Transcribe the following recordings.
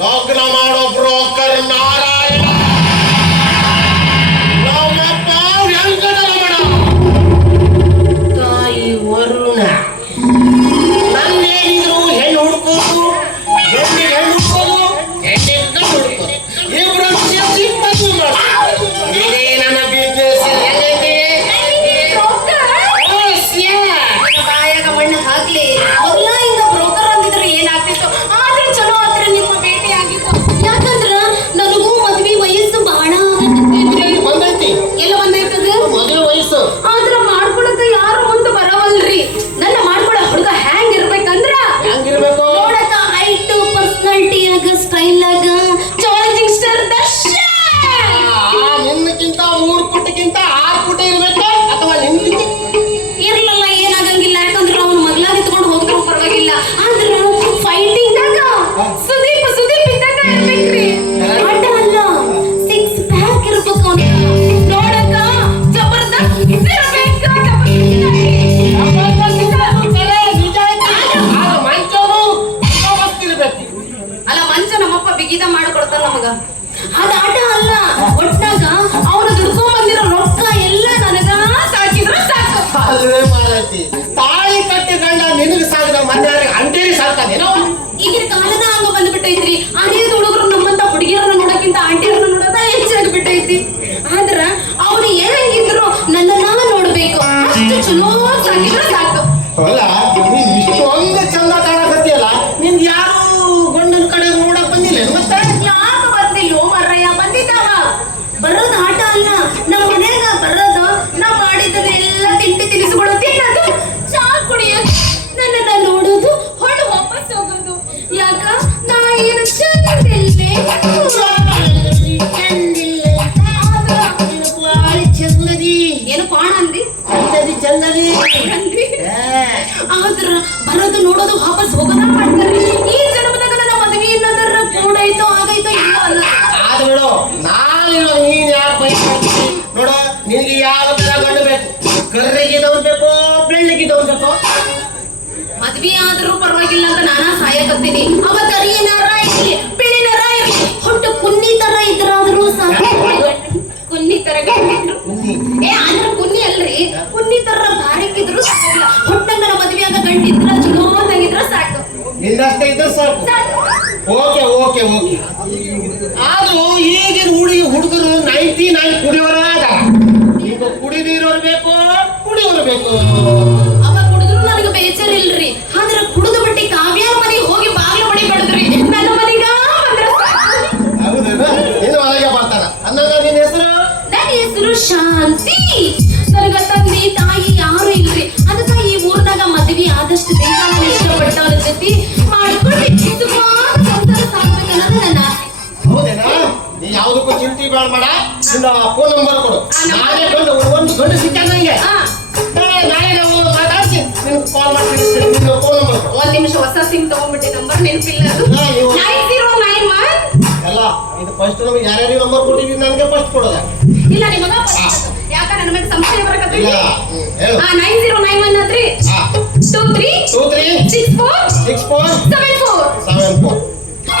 ಲಗ್ನ ಮಾಡೋ ಬ್ರೋಕರ್ ನಾರಾಯಣ ನಮ್ಮಪ್ಪ ವೆಂಕಟರಮಣ ತಾಯಿ ವರುಣ ನನ್ನೇನಿದ್ರು ಹೆಣ್ಣು ಹುಡ್ಕೋದು ಹೆಣ್ಣಿಗೆ ಹೆಣ್ಣು ಹುಡ್ಕೋದು ಹೆಣ್ಣಿಗೆ ಗಂಡು ಹುಡ್ಕೋದು ಇಬ್ರು ಸೇರಿಸಿ ಮದುವೆ ಮಾಡೋದು ಇದೇ ನನ್ನ ಬಿಸ್ನೆಸ್ ಬಾಯಾಗ ಮಣ್ಣು ಹಾಕ್ಲಿ ಮೊದಲ ಹಿಂಗ ಬ್ರೋಕರ್ ಅಂದಿದ್ರೆ ಏನಾಗ್ತಿತ್ತು ಆದ್ರೆ ಚಲೋ ಆದ್ರೆ ನಿಮ್ಮ ಭೇಟಿ ಆಗಿತ್ತು ಯಾಕಂದ್ರ ನನಗೂ ಮದ್ವಿ ವಯಸ್ಸು ಬಹಳ ಬಂದೈತಿ ಎಲ್ಲ ಬಂದೈತದ ಮದುವೆ ವಯಸ್ಸು ಆದ್ರ ಮಾಡ್ಕೊಳಕ ಯಾರು ಮುಂದೆ ಬರವಲ್ರಿ ನನ್ನ ಮಾಡ್ಕೊಳ ಹುಡುಗ ಹ್ಯಾಂಗ್ ಇರ್ಬೇಕಂದ್ರ ಹೆಂಗಿರ್ಬೇಕು ನೋಡಕ ಹೈಟ್ ಪರ್ಸನಾಲಿಟಿ ಆಗ ಸ್ಟೈಲ್ ಆಗ ಚಾಲೆಂಜಿಂಗ್ ಸ್ಟಾರ್ ದರ್ಶನ್ ನಿನ್ನಕ್ಕಿಂತ 3 ಪುಟ್ಟಕ್ಕಿಂತ 6 ಪುಟ್ಟ ಇರ್ಬೇಕು ಅಥವಾ ನಿನ್ಗಿಂತ ಇರ್ಲಿಲ್ಲ ಏನಾಗಂಗಿಲ್ಲ ಯಾಕಂದ್ರೆ ಅವ್ನು ಮಗ್ಲಾಗಿ ತಗೊಂಡು ಹೋದ್ರು ಪರವಾಗಿಲ್ಲ ಆದ್ರೆ ಫೈಟಿಂಗ್ ಆಗ ಸುದೀಪ್ ಇದ್ದಾಗ ಇರ್ಬೇಕ್ರಿ ಅಡ್ಡ ಅಲ್ಲ 6 ಪ್ಯಾಕ್ ಇರ್ಬೇಕು ಅವ್ನು ನೋಡಕ ಜಬರ್ದಸ್ತ್ ಇರ್ಬೇಕು ಅಲ್ಲ ಮಂಚ ನಮ್ಮಪ್ಪ ಬಿಗಿದ ಮಾಡ್ಕೊಡ್ತಾನ ನಮಗ ಅದ ಆಟ ಅಲ್ಲ ಒಟ್ಟಾಗ ಅವ್ರು ದುಡ್ಕೊಂಡ್ ಬಂದಿರೋ ರೊಕ್ಕ ಎಲ್ಲ ನನಗ ಸಾಕಿದ್ರ ಸಾಕು ಅಲ್ವೇ ಮಾರೈತಿ ತಾಳಿ ಕಟ್ಟಿ ಗಂಡ ನಿನಗೆ ಸಾಕಿದ ಮನ್ಯಾರಿಗೆ ಅಂಟೇರಿ ಸಾಕ್ತಾನೇನೋ ಈಗಿನ ಕಾಲದ ಹಂಗ ಬಂದ್ಬಿಟ್ಟೈತ್ರಿ ಅದೇ ಹುಡುಗರು ನಮ್ಮಂತ ಹುಡುಗಿಯರನ್ನ ನೋಡಕ್ಕಿಂತ ಆಂಟಿಯರನ್ನ ನೋಡೋದ ಹೆಚ್ಚಾಗಿ ಬಿಟ್ಟೈತಿ ಆದ್ರ ಅವ್ರು ಹೆಂಗಿದ್ರು ನನ್ನನ್ನ ನೋಡ್ಬೇಕು ಅಷ್ಟು ಚಲೋ ಸಾಕಿದ್ರ ಸಾಕು ಅಲ್ಲ ನೀನ್ ಇಷ್ಟೊಂದು ಚಂದ ಕಾಣಕತ್ತೀಯಲ್ಲ ನಿನ್ ಯಾರು ಗಂಡನ ಕಡೆ ನೋಡಕ್ ಬಂದಿಲ್ಲ ಮತ್ತೆ ಯಾಕ ಬಂದಿಲ್ಲೋ ಮರ್ರಯ್ಯ ಬಂದಿದ್ದಾವ ಬರೋದು ಆಟ ಅಲ್ಲ ನಮ್ಮ ಮನ್ಯಾಗ ಬರೋದು ನಾ ಮಾಡಿದ್ದನ್ನೆಲ್ಲ ತಿನಿಸುಗಳು ತಿನ್ನೋದು ಚಾ ಕುಡಿಯೋದು ನನ್ನನ್ನ ನೋಡೋದು ಹೊಳ್ಳು ವಾಪಸ್ ಹೋಗೋದು ಯಾಕ ನಾ ಏನು ಚಂದಿಲ್ಲೆ ಚಂದದಿ ಏನು ಕೋಣ ಅಂದಿ ಚಂದದಿ ಅಂದ್ರಿ ಆದ್ರ ಬರೋದು ನೋಡೋದು ವಾಪಸ್ ಹೋಗೋದ ಮಾಡ್ತಾರೆ ಈ ಜನ್ಮದಾಗ ನನ್ನ ಮದ್ವೆ ಅನ್ನೋದ್ರ ಕೂಡೈತೋ ಆಗೈತೋ ಇಲ್ಲ ಅಲ್ಲ ಆದ ಬಿಡು ನಾನಿರೋ ನೀನ್ ಯಾಕೆ ಬೈಕ್ ಮಾಡ್ತೀನಿ ನೋಡು ನಿನಗೆ ಯಾವ ತರ ಗಂಡು ಬೇಕು ಕರ್ರಿಗಿದವ್ರು ಬೇಕು ಬೆಳ್ಳಗಿದವ್ರು ಬೇಕು ಮದ್ವೆ ಆದ್ರೂ ಪರವಾಗಿಲ್ಲ ಅಂತ ನಾನಾ ಸಾಯಕತ್ತೀನಿ ಅವ ಕರಿ ನರ ಇರ್ಲಿ ಬಿಳಿ ನರ ಇರ್ಲಿ ಹೊಟ್ಟು ಕುನ್ನಿ ತರ ಇದ್ರಾದ್ರೂ ಕುನ್ನಿ ತರ ಗಂಡಿದ್ರು ಆದ್ರ ಕುನ್ನಿ ಅಲ್ರಿ ಕುನ್ನಿ ತರ ಬಾರಿಕಿದ್ರು ಸಾಕಿಲ್ಲ ಹೊಟ್ಟಂಗರ ಮದ್ವೆ ಆಗ ಗಂಡಿದ್ರ ಚಲೋ ತಂಗಿದ್ರ ಸಾಕು ನಿನ್ನಷ್ಟೇ ಇದ್ರೆ ಸಾಕು ಓಕೆ ಓಕೆ ಓಕೆ ಆದ್ರೂ ಈಗಿನ ಹುಡುಗರು 99 ಕುಡಿಯೋರ ಈಗ ಕುಡಿದಿರೋರು ಬೇಕು ಕುಡಿಯೋರು ಬೇಕು ಅವ ಕುಡಿದ್ರು ನನಗೆ ಬೇಜಾರಿಲ್ರಿ ಆದ್ರ ಕುಡಿದು ಬಿಟ್ಟು ಕಾವ್ಯಾರ ಮನೆಗೆ ಹೋಗಿ ಬಾಗಿಲು ಬಡಿ ಬಡದ್ರಿ ನನ್ನ ಮನೆಗ ಬಂದ್ರ ಹೌದೇನ ಏನು ಒಳಗೆ ಬರ್ತಾರ ಅಂದಾಗ ನಿನ್ನ ಹೆಸರು ನನ್ನ ಹೆಸರು ಶಾಂತಿ ನನಗ ತಂದೆ ತಾಯಿ ಯಾರು ಇಲ್ರಿ ಅದಕ್ಕ ಈ ಊರ್ನಾಗ ಮದ್ವಿ ಆದಷ್ಟು ಬೇಗ ನಾನು ಇಷ್ಟಪಟ್ಟವ್ರ ಜೊತೆ ಮಾಡ್ಕೊಂಡು ಸುಮಾರು ಸಂಸಾರ ಸಾಕ್ಬೇಕನ್ನೋದು ನನ್ನ ಆಸೆ ಹೌದೇನಾ ನೀ ಯಾವ್ದಕ್ಕೂ ಚಿಂತೆ ಬೇಡ ನಿನ್ನ ಫೋನ್ ನಂಬರ್ ಕೊಡು ನಾಳೆ ಒಂದು ಗಂಡು ಸಿಕ್ಕಾಗ ನಂಗೆ ನಾಳೆ ನಾವು ಮಾತಾಡ್ಸಿ ನಿನ್ಗೆ ಕಾಲ್ ಮಾಡ್ತೀನಿ ನಿನ್ನ ಫೋನ್ ನಂಬರ್ ಕೊಡು ಒಂದ್ ನಿಮಿಷ ಹೊಸ ಸಿಮ್ ತಗೊಂಡ್ಬಿಟ್ಟೆ ನಂಬರ್ ನೆನಪಿಲ್ಲ ಅದು 9091 ಅಲ್ಲ ಇದು ಫಸ್ಟ್ ನಮಗೆ ಯಾರ್ಯಾರಿಗೆ ನಂಬರ್ ಕೊಟ್ಟಿದ್ದೀವಿ ನನಗೆ ಫಸ್ಟ್ ಕೊಡೋದ ಇಲ್ಲ ನಿಮಗ ಯಾಕ ನನ್ನ ಮೇಲೆ ಸಂಶಯ ಬರಕತ್ತೈತಿ ಇಲ್ಲ ಹೇಳು 9091 3 23 64 74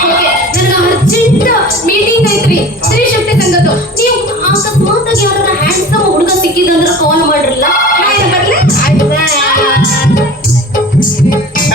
ಓಕೆ ನನಗೆ ಅರ್ಜೆಂಟ್ ಮೀಟಿಂಗ್ ಐತ್ರಿ ಸ್ತ್ರೀ ಶಕ್ತಿ ಸಂಘದ್ದು ನೀವು ಅಕಸ್ಮಾತ್ ಆಗಿ ಯಾರ ಹ್ಯಾಂಡ್ಸಮ್ ಹುಡುಗ ಸಿಕ್ಕಿದಂದ್ರೆ ಕಾಲ್ ಮಾಡ್ರಲ್ಲ ನಾ ಬರ್ಲೆ